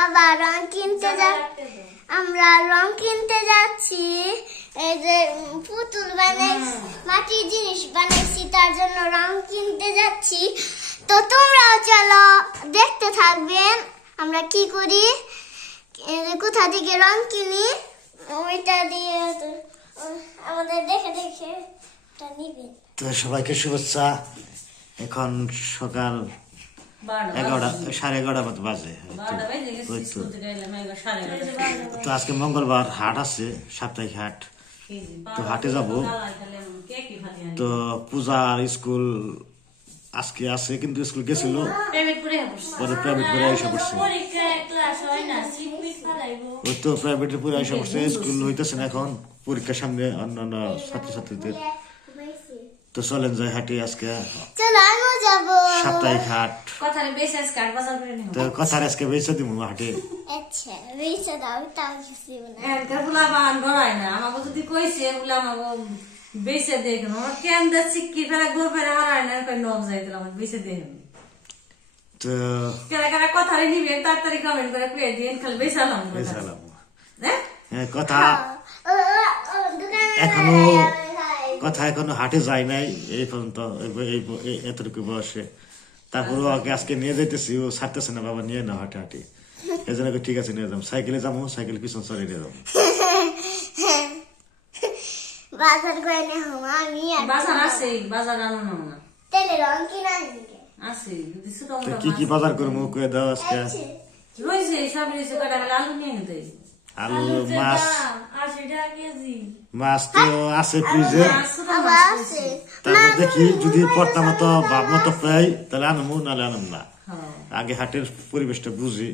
বাবা রং কিনতে আমরা রং কিনতে যাচ্ছি। এই যে পুতুল বানাইছি, মাটির জিনিস বানাইছি, তার জন্য রং কিনতে যাচ্ছি। তো তোমরাও চলো, দেখতে থাকবেন আমরা কি করি, কোথা থেকে রং কিনি, ওইটা দিয়ে আমাদের দেখে দেখে নিবেন। তো সবাইকে শুভেচ্ছা। এখন সকাল 11:30 মতো বাজে। তো আজকে মঙ্গলবার, হাট আছে, সাপ্তাহিক হাট। তো হাটে যাব। তো পূজার স্কুল আজকে আছে, কিন্তু স্কুল গেছিল, পরে প্রাইভেট পরে এসে পড়ছে। ওই তো প্রাইভেটে পরে এসে পড়ছে, স্কুল হইতেছে না এখন, পরীক্ষার সামনে অন্যান্য ছাত্রছাত্রীদের। তো চলেন যাই হাটে, আজকে সাপ্তাহিক হাট। তো কথার আজকে বেচে দিব হাটে। বেচে দেখুন কেন দেখছি কি ফেরা গো ফেরা হারায় না কই নব যাই দিলাম বেচে দেখুন। তো কারা কারা কথা নিবে তাড়াতাড়ি কমেন্ট করে কইয়ে দিন, খালি বেচালাম হ্যাঁ। এখনো হাটে যায় নাই এই পর্যন্ত, এতটুকু বয়সে। তারপরে ওকে আজকে নিয়ে যাইতেছি, ও ছাড়তেছে না, বাবা নিয়ে না হাটে হাটে। এই জন্য ঠিক আছে নিয়ে যাবো, সাইকেলে যাবো, সাইকেল পিছন চড়ে নিয়ে যাবো। বাজার করে নে হমা আমি বাজার আছে, বাজার আনো না তেলে রং কিনা আছে যদি ছোট কি কি বাজার করে মুখ কই দাও আজকে? রইছে সব রইছে, কটা আলু নিয়ে নিতে, আলু, মাছ 80 টাকা কেজি, মাছ তো আছে ফ্রিজে। তারপর দেখি যদি পড়তা মতো ভাব মতো পাই তাহলে আনবো, নাহলে আনব না। আগে হাটের পরিবেশটা বুঝি,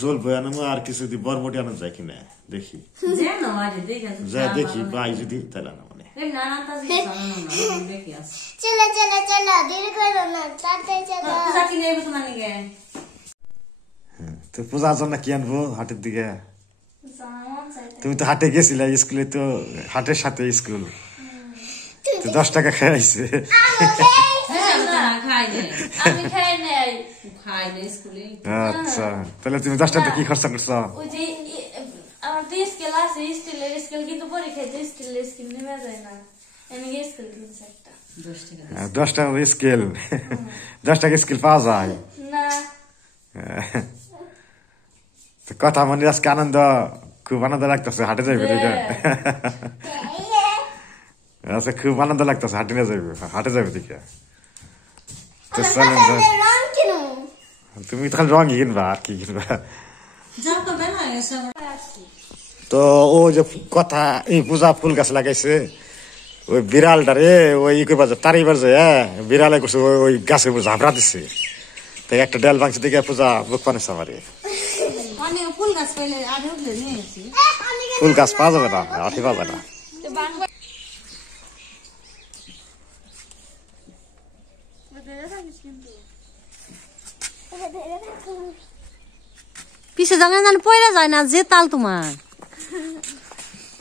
জল বই আনবো, আর কিছু যদি বরবটি আনা যায় কিনা দেখি, যা দেখি পাই যদি তাহলে আনবো। তো পূজার জন্য কি আনবো হাটের দিকে? তুমি তো হাটে গেছিলে স্কুলে, তো হাটের সাথে স্কুল, তো 10 টাকা খাইছে। আচ্ছা, তাহলে তুমি 10 টাকা কি খরচা করছো? 10 টাকা স্কেল, 10 টাকা স্কেল পাওয়া যায় কথা মানে আজকে আনন্দ, খুব আনন্দ লাগতেছে, হাটে যাইবে। আচ্ছা, খুব আনন্দ লাগতেছে, হাটে নিয়ে যাইবে, হাটে যাবে দেখে। তুমি তো খালি রঙই কিনবা, আর কি কিনবা? তো ও যে কথা, এই পূজা ফুল গাছ লাগাইছে, ওই বিড়ালটারে ওই করবার যায়, তারিবার যায়, বিড়ালে করছে ওই গাছের উপর ঝাপড়া দিচ্ছে, তাই একটা ডাল ভাঙছে দেখে পূজা বুক পানিছে আমারে। ফুল গাছ পাওয়া যাবে না, আঠি পাওয়া যাবে না। পিছে জানে জানে পয়রা যায় না, যে তাল তোমার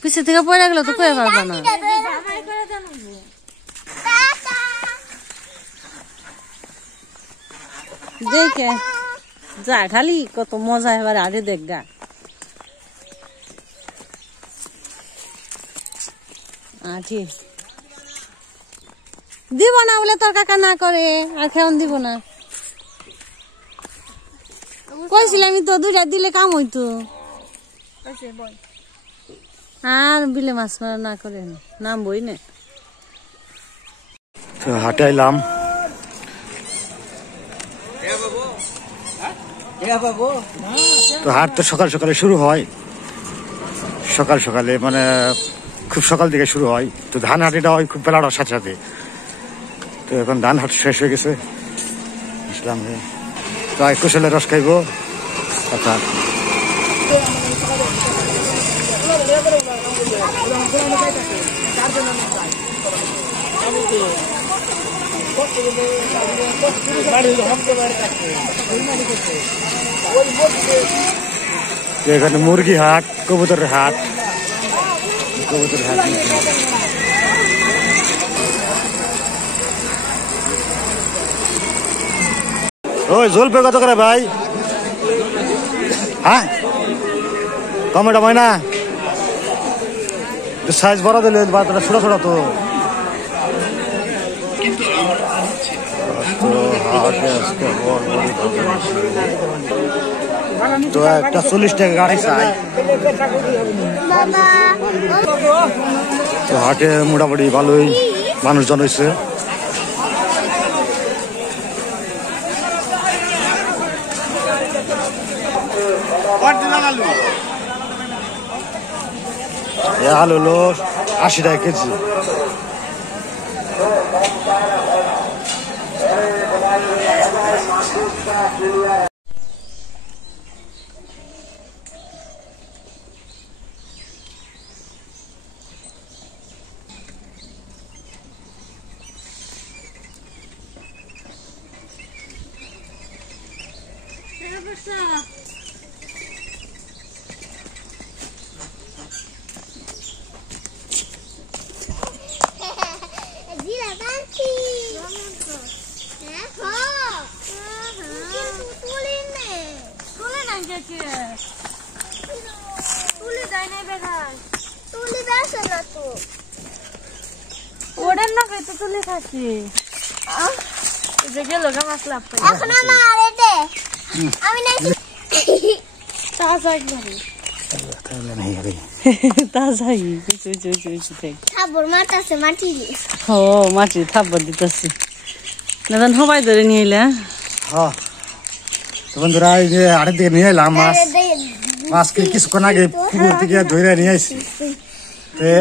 পিছে থেকে পয়রা গেলে তো কয়ে পারবে না। দেখে যা খালি কত মজা, এবার আরে দেখগা আঠি দিব না বলে তোর কাকা না করে, আর কেমন দিব না কইছিলাম আমি তো, 2টা দিলে কাম হইতো। আর বিলে মাছ মারা না করে নাম বই না। হাটে আইলাম, তো হাট তো সকাল সকালে শুরু হয়, সকাল সকালে মানে খুব সকাল থেকে শুরু হয়। তো ধান হাটিটা হয় খুব বেলাটার সাথে সাথে। তো এখন ধান হাট শেষ হয়ে গেছে, ইসলাম তো কুশলের রস খাইব। আচ্ছা, এখানে মুরগি হাট, কবুতরের হাট, কবুতরের হাট। ওই জলপে কত করে ভাই? হ্যাঁ টমেটো ময়না সাইজ বড় দিলে বাজারটা ছোট ছোট তো তো একটা 40 টাকা গাড়ি চাই তো হাটে মোটামুটি ভালোই মানুষজন হয়েছে আলু হলো 80 টাকা কেজি ওড়ান না কই তো তুলে খাচ্ছি দেখে লগা মাছ লাভ করে এখন আমার এতে আমি নাই তাজা একবারে তাজাই চুই থাবর মারতাছে মাটি ও মাটি থাবর দিতেছি না জান সবাই ধরে নিয়ে এলে হ্যাঁ তো বন্ধুরা এই যে আড়ের দিকে নিয়ে এলাম মাছ কিছুক্ষণ আগে পুকুর থেকে ধরে নিয়ে আসছি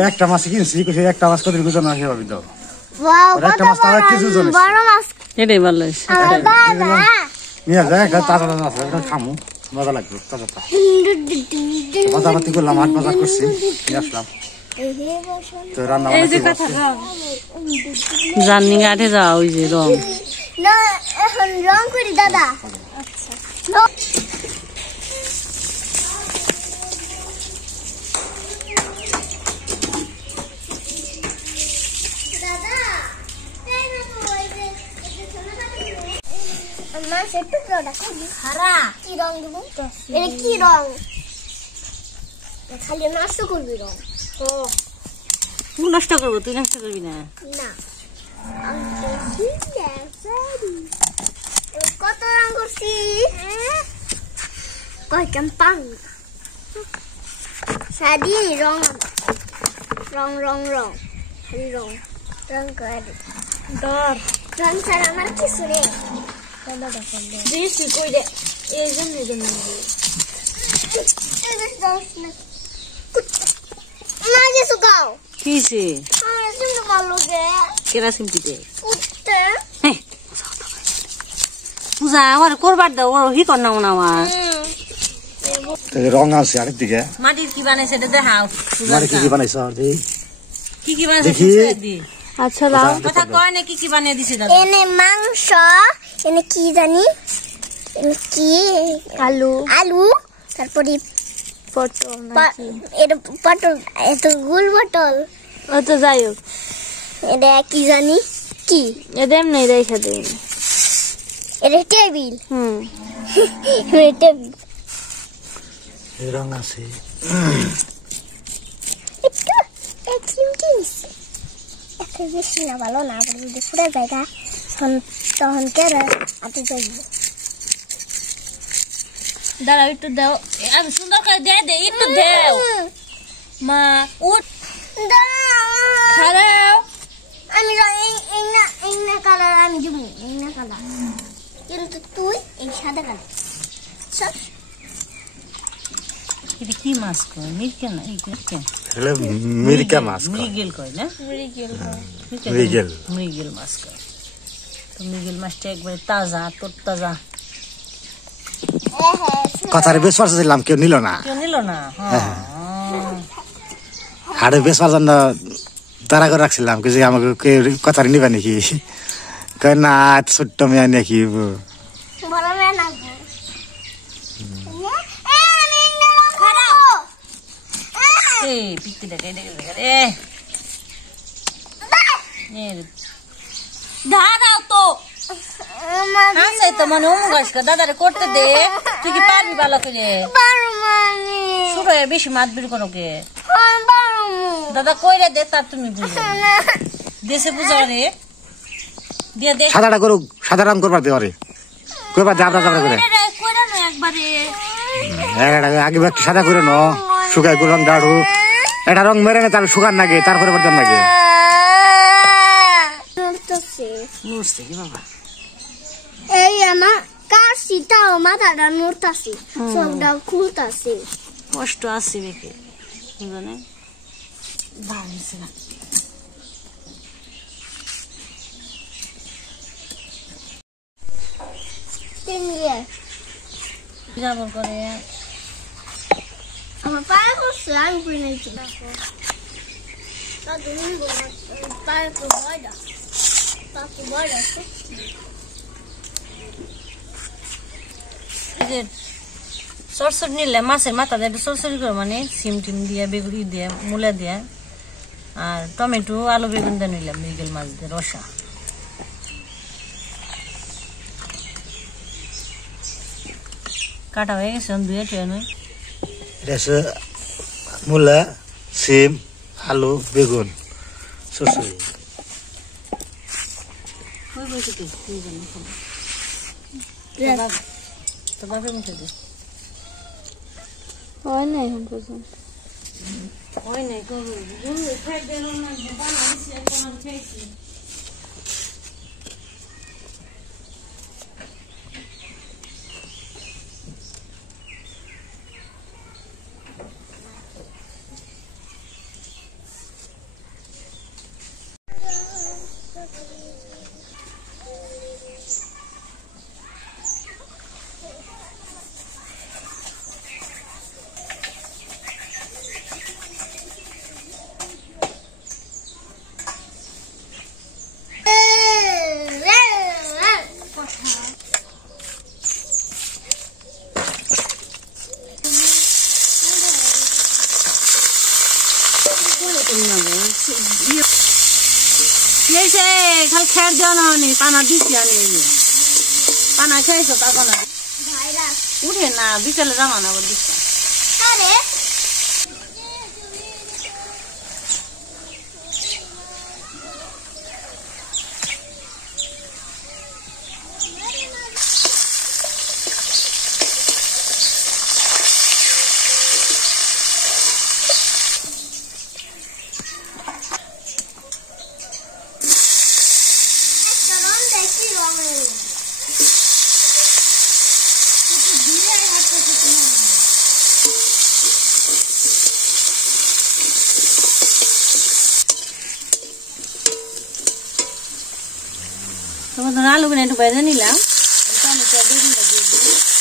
একটা মাছ কিনছি একটা মাছ কত ওজন আসে ভাবি দাও একটা মাছ তার কিছু ওজন এটাই ভালো নিয়ে যায় একটা তাজা তাজা আছে খামু মজা লাগবে তাজা বাজারপাতি করলাম হাট বাজার করছি নিয়ে আসলাম তো রান্না জানি গাঠে যাও ওই যে রং না এখন রং করি দাদা আচ্ছা খালি নষ্ট করবি রং তুই নষ্ট করবো তুই নষ্ট করবি না কত রং করছি কয়টাম পাং সাদি রং রং রং রং খালি রং রং করে ডর রং ছাড়া আমার কিছু নেই বেশি কই দে এই জন্য মাঝে শুকাও কিসে শুনতে ভালো গে কেরাসিন পিঠে উঠতে পূজা আমার করবার দাও ওর হি কর নাও না আমার রং আছে আরেক দিকে মাটির কি বানাইছে এটা দেখাও মাটি কি বানাইছ কি বানাইছে আচ্ছা লাও কথা কয় না কি বানিয়ে দিছে দাদা এনে মাংস এনে কি জানি এনে কি আলু আলু তারপরে পটল নাকি এটা পটল এত গোল পটল ও তো যাই হোক এটা কি জানি কি এটা এমনি রেখে দেই এটা টেবিল টেবিল রং আছে একটু একটা বেশি না ভালো না যদি পুরো জায়গা তখন কেন আতে যাইব দাঁড়াও একটু দাও আমি সুন্দর করে দে একটু দাও মা উঠ খারাও আমি এই না কালার আমি দিব এই না কালার কিন্তু তুই এই সাদা কালার চল এটা কি মাছ কয় মিরকে না এই মিরকে হলো মিরকা মাছ মৃগেল কয় না মৃগেল মাছ কয় তো মৃগেল মাছটা একবারে তাজা তোর তাজা কথারে বেশ পারছিলাম কেউ নিল না হাড়ে বেশ পারছেন না তারা করে রাখছিলাম যে আমাকে কেউ কথারে নিবা নাকি কয় না ছোট্ট মেয়ে নাকি দাঁড়াও তো হাসাই তো মনে অমুক আসকা দাদারে করতে দে তুই কি পারবি ভালো করে শুরু হয়ে বেশি মাতবির করো কে দাদা কইরে দে তার তুমি বুঝো দেশে বুঝো রে দিয়ে দে সাদাটা করুক সাদা রং করবার দে আরে কইবার জাবরা জাবরা করে কইরা না একবারে আগে একটু সাদা করে নো শুকাই করে রং দাঁড়ু এটা রং মেরে না তার শুকান লাগে তারপরে বর্তমান লাগে মুছতে কি বাবা এই আমার কাশিটাও মাথাটা নড়তাছে সবটা খুলতাছে কষ্ট আছে বেকে জানে বাড়িছে না টিঙ্গে যাবো করে আমার পায়ে করছে আমি করে নিয়েছি দেখো তাতে নিবো পায়ে তো বয়ডা তাতে বয়ডা সরসর নিলে মাছের মাথা দিয়ে সরসরি করে মানে সিম টিম দিয়ে বেগুড়ি দিয়ে মূলা দিয়ে আর টমেটো আলু বেগুন দিয়ে নিলাম মৃগেল মাছ দিয়ে রসা কাটা হয়ে গেছে দুয়ে ট্রেনে এটা মূলা সিম আলু বেগুন সরসরি তো বাপের মুখে দে হয় না এখন পর্যন্ত ওই নাই গরু খাই দিল না বানাইছি এখন খেয়েছি খাল খের দেওয়া না পানা দিচ্ছি আনি পানা খেয়েছো তখন উঠে না বিকালে জামা না আবার দিচ্ছি তোমার আলু কিনে একটু বেজে নিলাম টমেটো বেগুনটা দিয়ে দিই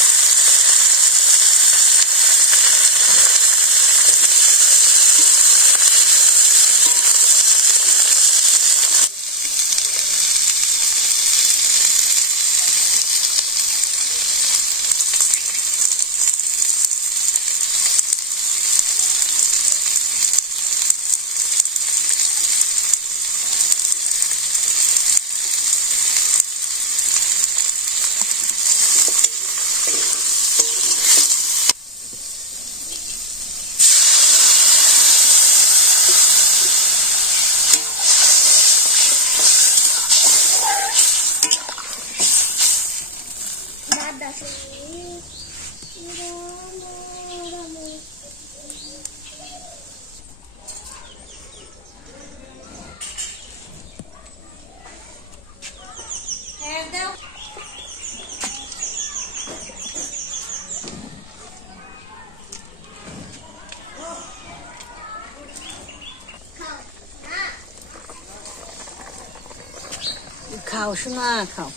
খাও শোনা খাও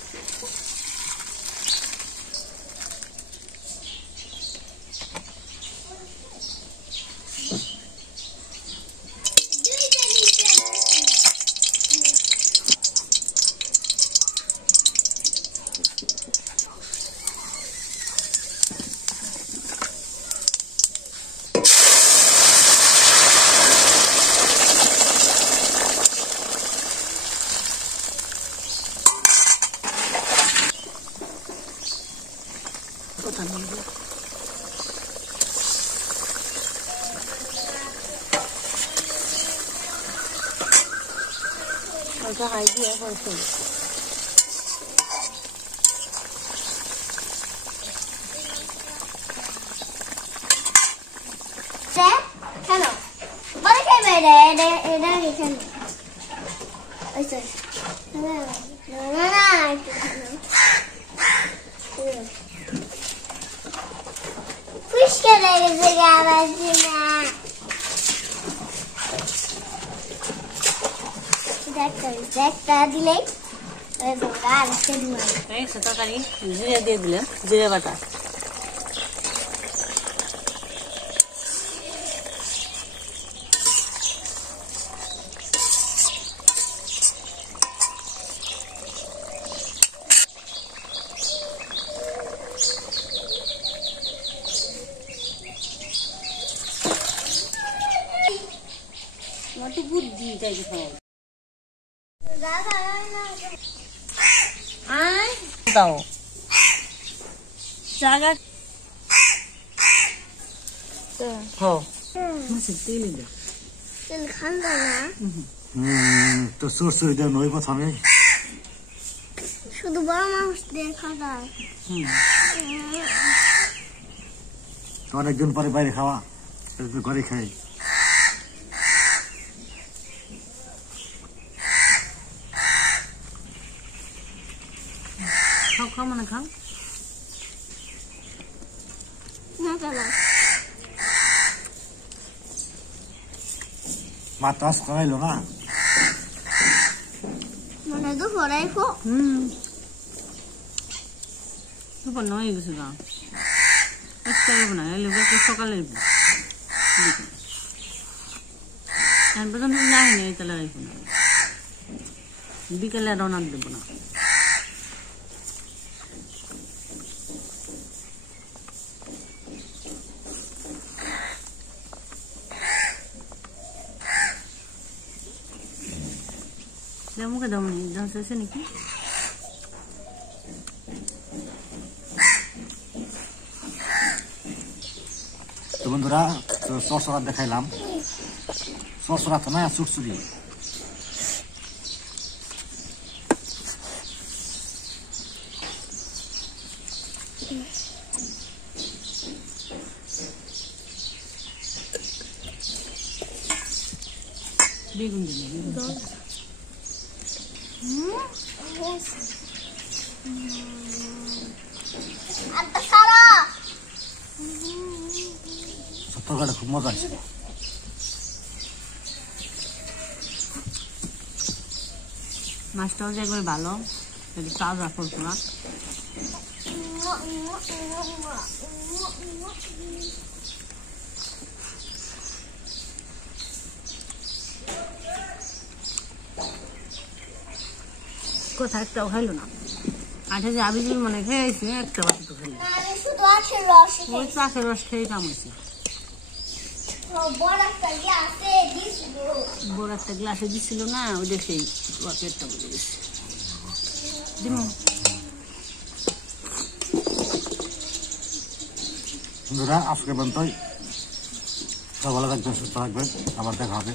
ওটা হাই দিয়ে করতে কেন বলে খাইবে এটা এটা এখানে আচ্ছা না খুশকে লেগেছে গাবাজি না একটা দিলে তরকারি জিরে দিয়ে দিলাম জিরে বাটা বুদ্ধি তাই দাও জায়গা তেল খান্দা না তো সরষে দেওয়া নয় প্রথমে শুধু বড় মাছ দিয়ে খাওয়া অনেকদিন পরে বাইরে খাওয়া ঘরে খাই খাও খাও মানে খাও মাছ খাইলো না মানে দুপুরে দুপুর নয় গেছে গা একটা না এলে সকালে পর্যন্ত যাই নেই তাহলে রাখবো না বিকেলে রওনা দেবো না মুখে দাম নেই ডান্স আছে নাকি তো বন্ধুরা সরসরা দেখাইলাম সরসরা তো না সুরসুরি বেগুন দিন তরকারিটা খুব মজা আছে মাছটাও যে একবার ভালো তাজা করতো না কোথাও একটাও খাইলো না আঠে যে আবিজুল মনে খেয়েছি একটা বাটি তো খাইলো ওই চাষের রস খেয়ে কামাইছি বড় একটা গ্লাসে দিছিল না ওদের সেই পেটটা বুঝে গেছে বন্ধুরা আজকে পর্যন্তই সব ভালো থাকবেন সুস্থ থাকবেন আবার দেখা হবে